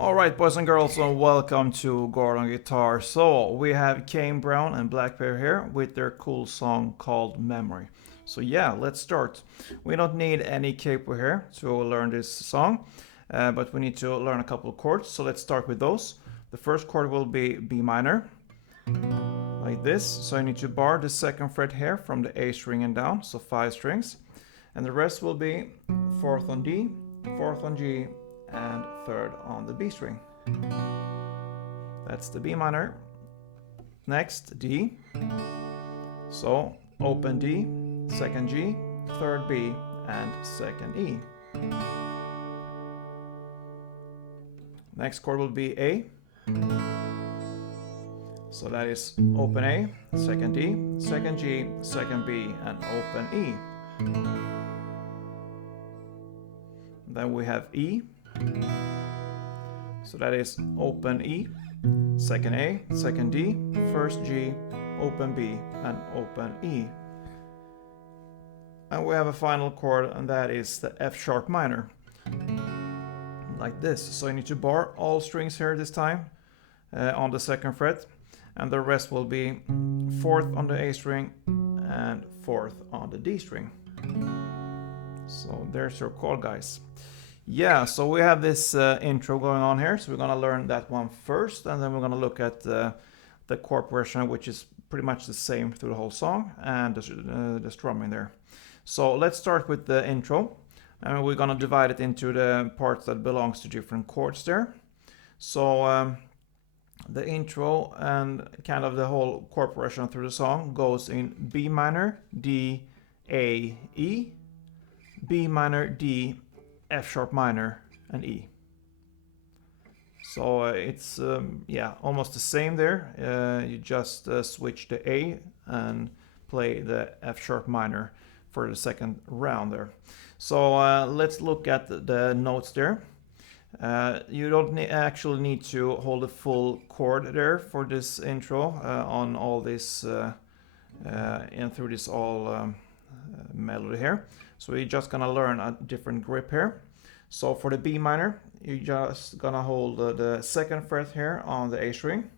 Alright, boys and girls, and welcome to Gordon Guitar. So, we have Kane Brown and Blackbear here with their cool song called Memory. So yeah, let's start. We don't need any capo here to learn this song, but we need to learn a couple of chords, so let's start with those. The first chord will be B minor, like this. So I need to bar the second fret here from the A string and down, so 5 strings. And the rest will be 4th on D, 4th on G, and 3rd on the B string. That's the B minor. Next, D. So open D, 2nd G, 3rd B, and 2nd E. Next chord will be A. So that is open A, 2nd D, 2nd G, 2nd B, and open E. Then we have E. So that is open E, 2nd A, 2nd D, 1st G, open B, and open E. And we have a final chord, and that is the F sharp minor, like this. So you need to bar all strings here this time on the 2nd fret, and the rest will be 4th on the A string and 4th on the D string. So there's your chord, guys. Yeah, so we have this intro going on here, so we're gonna learn that one first, and then we're gonna look at the chord progression, which is pretty much the same through the whole song, and the strumming there. So let's start with the intro, and we're gonna divide it into the parts that belongs to different chords there. So the intro and kind of the whole chord progression through the song goes in B minor, D, A, E, B minor, D, F sharp minor, and E. So it's yeah, almost the same there. You just switch the A and play the F sharp minor for the second round there. So let's look at the notes there. You don't actually need to hold a full chord there for this intro on all this and through this all melody here. So you're just gonna learn a different grip here. So for the B minor, you're just gonna hold the 2nd fret here on the A string,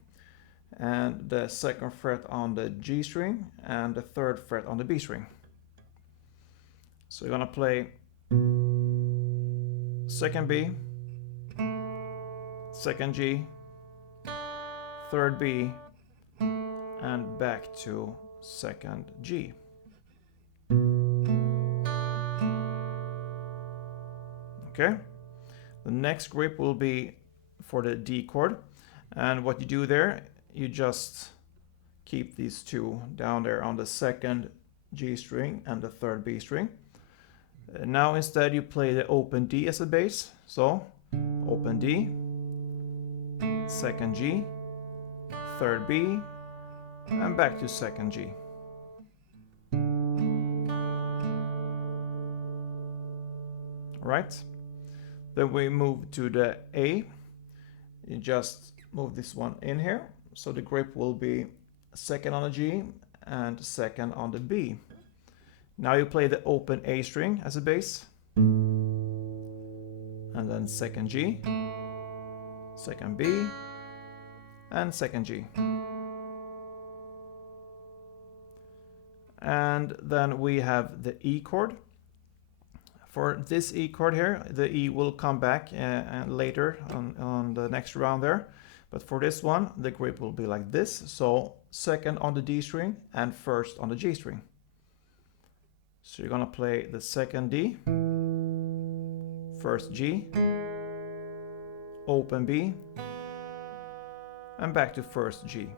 and the 2nd fret on the G string, and the 3rd fret on the B string. So you're gonna play 2nd B, 2nd G, 3rd B, and back to 2nd G. Okay, the next grip will be for the D chord, and what you do there, you just keep these two down there on the 2nd G string and the 3rd B string. Now instead you play the open D as a bass, so open D, 2nd G, 3rd B, and back to 2nd G. Right? Then we move to the A. You just move this one in here. So the grip will be 2nd on the G and 2nd on the B. Now you play the open A string as a bass. And then 2nd G, 2nd B, and 2nd G. And then we have the E chord. For this E chord here, the E will come back later on the next round there. But for this one, the grip will be like this. So 2nd on the D string and 1st on the G string. So you're gonna play the 2nd D, 1st G, open B, and back to 1st G.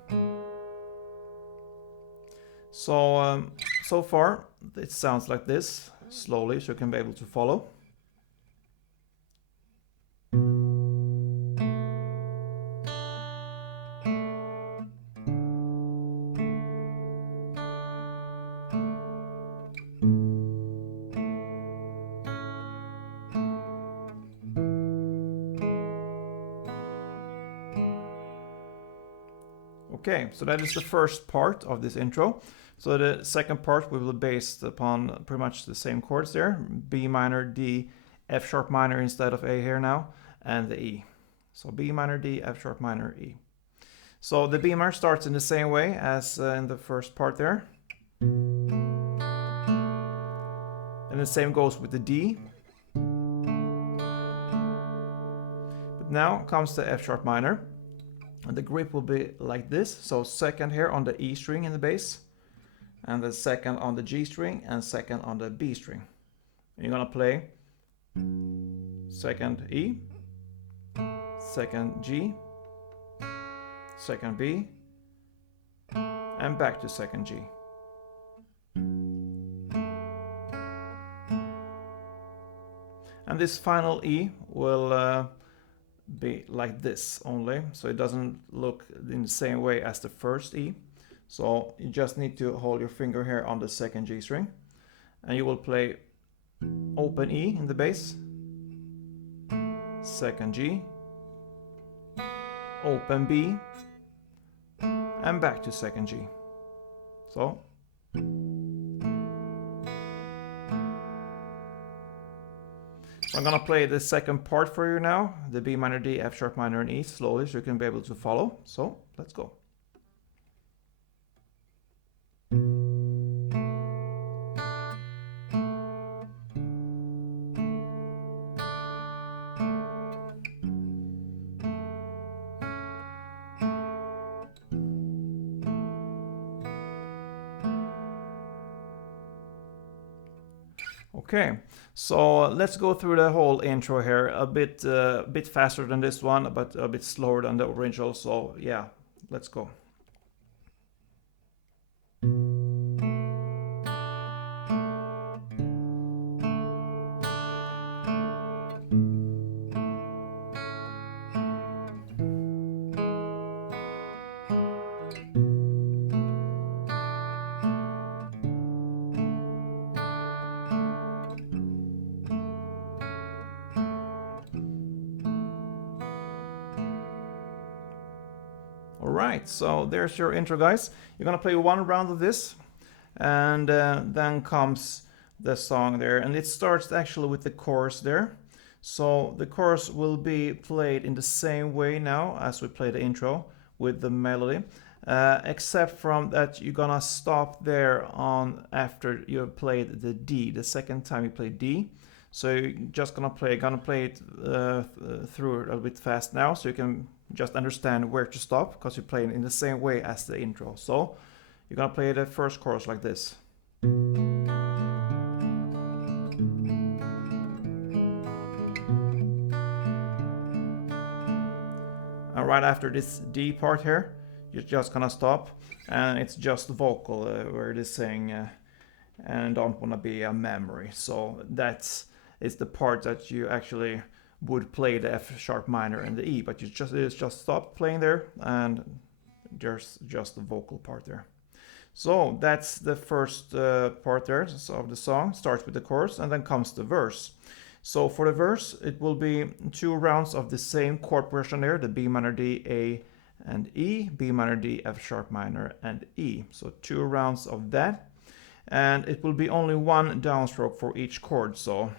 So, so far, it sounds like this. Slowly, so you can be able to follow. Okay, so that is the first part of this intro. So the second part will be based upon pretty much the same chords there. B minor, D, F sharp minor instead of A here now, and the E. So B minor, D, F sharp minor, E. So the B minor starts in the same way as in the first part there. And the same goes with the D. But now comes the F sharp minor. And the grip will be like this. So second here on the E string in the bass. And the second on the G string and second on the B string. And you're gonna play second E, second G, second B, and back to second G. And this final E will be like this only, so it doesn't look in the same way as the first E. So you just need to hold your finger here on the second G string, and you will play open E in the bass, second G, open B, and back to second G. So I'm gonna play the second part for you now, the B minor, D, F sharp minor, and E, slowly so you can be able to follow. So let's go. Okay, so let's go through the whole intro here, a bit faster than this one, but a bit slower than the original. So yeah, let's go. Alright, so there's your intro, guys. You're gonna play one round of this, and then comes the song there, and it starts actually with the chorus there. So the chorus will be played in the same way now as we play the intro with the melody, except from that you're gonna stop there on after you played the D, the second time you play D. So you're just gonna play it through a little bit fast now, so you can just understand where to stop, because you're playing in the same way as the intro. So you're gonna play the first chorus like this. And right after this D part here, you're just gonna stop, and it's just vocal where it is saying and don't wanna be a memory. So that's the part that you actually would play the F sharp minor and the E, but you just stop playing there, and there's just the vocal part there. So that's the first part there of the song. Starts with the chorus, and then comes the verse. So for the verse, it will be 2 rounds of the same chord progression there, the B minor, D, A, and E, B minor, D, F sharp minor, and E. So 2 rounds of that, and it will be only 1 downstroke for each chord. So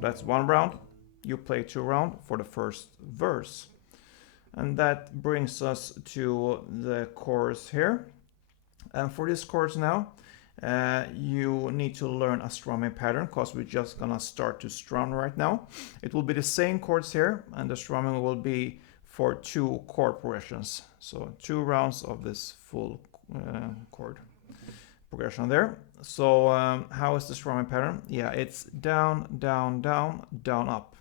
that's 1 round. You play 2 rounds for the first verse. And that brings us to the chorus here. And for this chorus now, you need to learn a strumming pattern, because we're just gonna start to strum right now. It will be the same chords here, and the strumming will be for 2 chord progressions. So 2 rounds of this full chord progression there. So how is the strumming pattern? Yeah, it's down, down, down, down, up.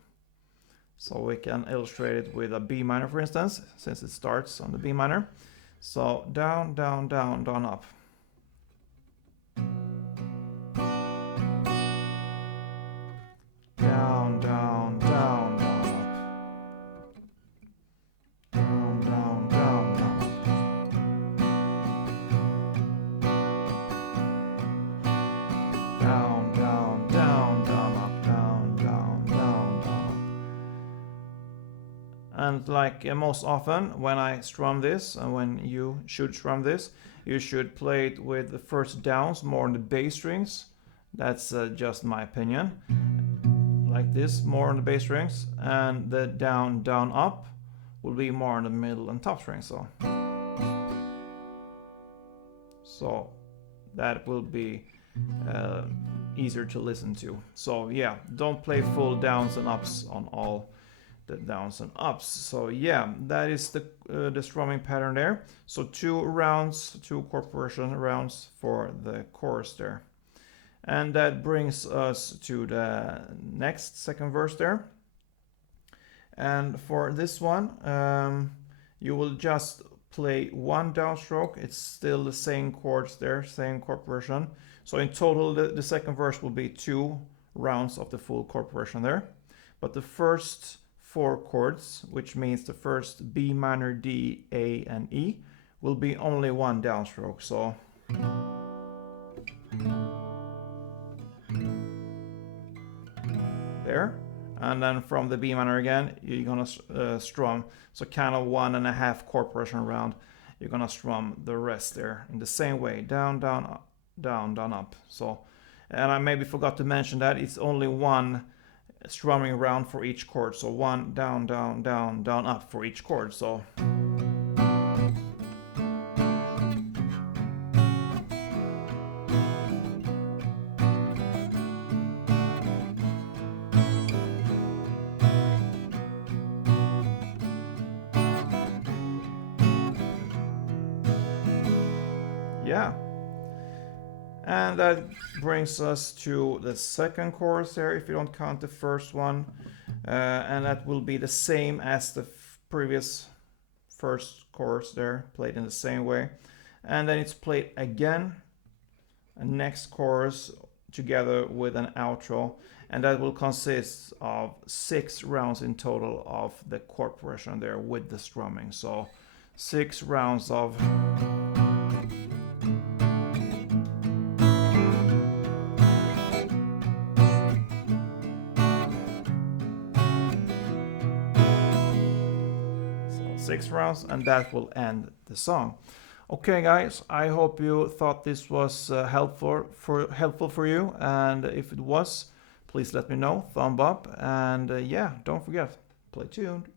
So we can illustrate it with a B minor, for instance, since it starts on the B minor. So down, down, down, down, up. Down, down, down, down, up. Down, down, down, down, up. Down, down, down, down, up, down, down, down, down, up. And like most often when I strum this, and when you should strum this, you should play it with the first downs more on the bass strings. That's just my opinion. Like this, more on the bass strings, and the down, down, up will be more in the middle and top strings. So that will be easier to listen to. So yeah, don't play full downs and ups on all the downs and ups. So yeah, that is the strumming pattern there. So 2 rounds, 2 chord progression rounds for the chorus there. And that brings us to the next second verse there. And for this one, you will just play 1 downstroke. It's still the same chords there, same chord progression. So in total, the second verse will be 2 rounds of the full chord progression there. But the first 4 chords, which means the first B minor, D, A, and E, will be only 1 downstroke. So there. And then from the B minor again, you're gonna strum. So kind of 1.5 chord progression round. You're gonna strum the rest there in the same way, down, down, up, down, down, up. So, and I maybe forgot to mention that it's only 1 strumming round for each chord. So 1 down, down, down, down, up for each chord. So. Yeah. And that brings us to the second chorus there, if you don't count the first one. And that will be the same as the previous first chorus there, played in the same way. And then it's played again, a next chorus together with an outro. And that will consist of 6 rounds in total of the chord progression there with the strumming. So 6 rounds of... six rounds, and that will end the song. Okay guys, I hope you thought this was helpful for you, and if it was, please let me know, thumb up, and yeah, don't forget, play tuned.